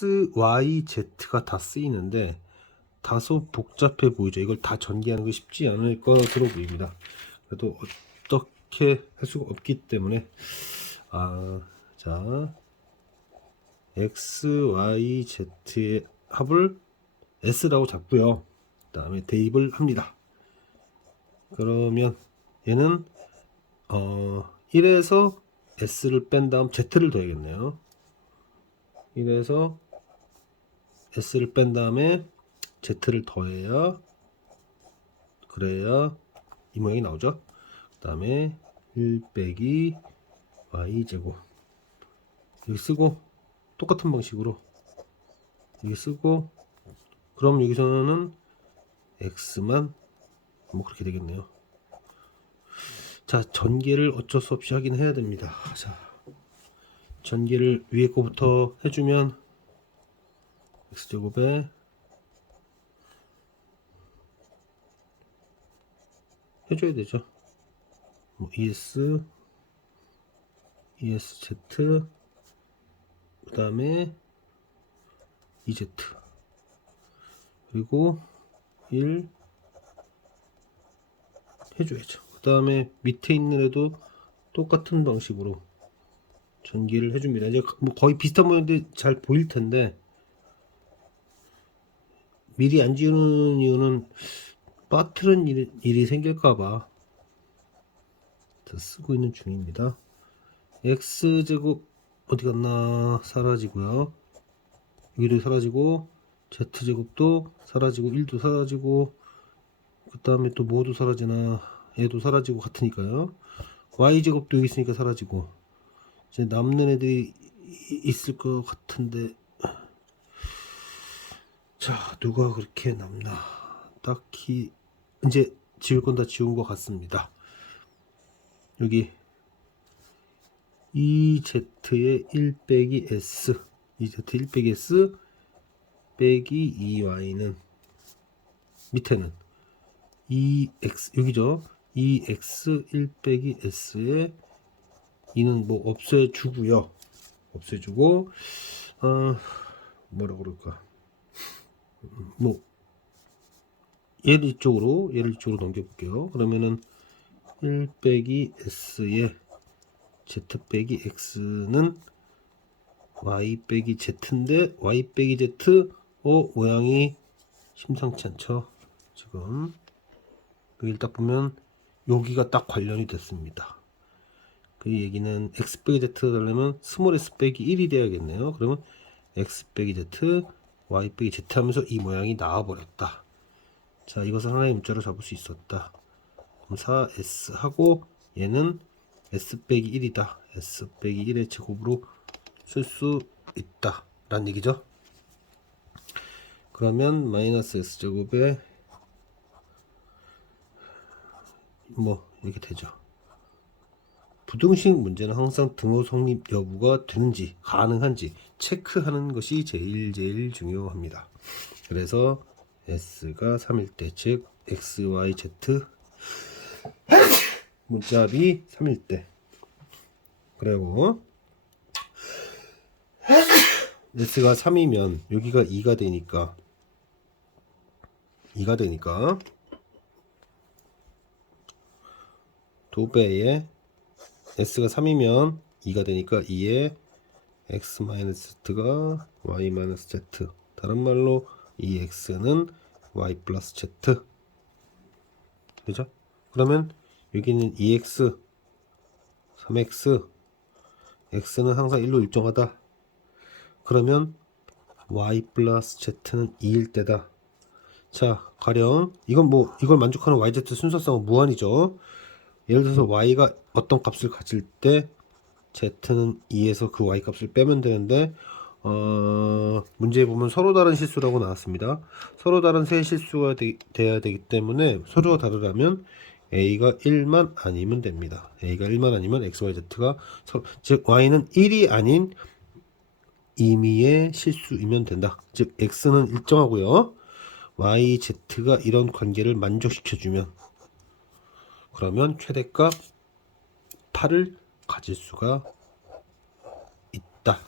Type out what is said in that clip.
X, Y, Z가 다 쓰이는데 다소 복잡해 보이죠. 이걸 다 전개하는 게 쉽지 않을 것으로 보입니다. 그래도 어떻게 할 수가 없기 때문에 아, 자 X, Y, Z의 합을 S라고 잡고요. 그 다음에 대입을 합니다. 그러면 얘는 어 1에서 S를 뺀 다음 Z를 더해야겠네요. 1에서 S를 뺀 다음에 Z를 더해야 그래야 이 모양이 나오죠. 그 다음에 1 빼기 Y제곱 여기 쓰고 똑같은 방식으로 여기 쓰고 그럼 여기서는 X만 뭐 그렇게 되겠네요. 자, 전개를 어쩔 수 없이 하긴 해야 됩니다. 자, 전개를 위에 거부터 해주면 x제곱에 해줘야 되죠. 뭐 es, esz, 그 다음에 ez 그리고 1 해줘야죠. 그 다음에 밑에 있는 애도 똑같은 방식으로 전기를 해줍니다. 이제 뭐 거의 비슷한 모양인데 잘 보일 텐데 미리 안 지우는 이유는 빠트는 일이, 일이 생길까봐 쓰고 있는 중입니다. x제곱 어디 갔나 사라지고요. 여기도 사라지고 z제곱도 사라지고 1도 사라지고 그 다음에 또 뭐도 사라지나 얘도 사라지고 같으니까요 y제곱도 여기 있으니까 사라지고 이제 남는 애들이 이- 있을 것 같은데 자 누가 그렇게 남나? 딱히 이제 지울 건 다 지운 것 같습니다. 여기 EZ의 1 빼기 S EZ 1 빼기 S 빼기 2Y는 밑에는 2x 여기죠? 2x 1 빼기 s에 2는 뭐 없애주고요. 없애주고 어 뭐라 그럴까? 음, 뭐 얘를 이쪽으로 얘를 이쪽으로 넘겨볼게요 그러면은 1 빼기 s에 z 빼기 x는 y 빼기 z인데 y 빼기 z 어 모양이 심상치 않죠 지금 여기 딱 보면 여기가 딱 관련이 됐습니다. 그 얘기는 x 빼기 z가 되려면 스몰 s 빼기 1이 돼야겠네요. 그러면 x 빼기 z, y 빼기 z 하면서 이 모양이 나와버렸다. 자, 이것을 하나의 문자로 잡을 수 있었다. 그럼 4s 하고 얘는 s 빼기 1이다. s 빼기 1의 제곱으로 쓸 수 있다. 라는 얘기죠. 그러면 마이너스 s 제곱에 뭐 이렇게 되죠. 부등식 문제는 항상 등호 성립 여부가 되는지 가능한지 체크하는 것이 제일 제일 중요합니다. 그래서 s가 3일 때 즉 x, y, z 문자합이 3일 때 그리고 s가 3이면 여기가 2가 되니까 2가 되니까 도배에 s가 3이면 2가 되니까 2에 x-z가 y-z 다른 말로 이 x는 y 플러스 z. 그죠? 그러면 여기는 2x 3x x는 항상 1로 일정하다. 그러면 y 플러스 z는 2일 때다. 자 가령 이건 뭐 이걸 만족하는 yz 순서상은 무한이죠 예를 들어서 y가 어떤 값을 가질 때 z는 2에서 그 y 값을 빼면 되는데 어, 문제에 보면 서로 다른 실수라고 나왔습니다. 서로 다른 세 실수가 되, 돼야 되기 때문에 서로가 다르다면 a가 1만 아니면 됩니다. a가 1만 아니면 x, y, z가 서로 즉 y는 1이 아닌 임의의 실수이면 된다. 즉 x는 일정하고요. y, z가 이런 관계를 만족시켜 주면 그러면 최대값 8을 가질 수가 있다.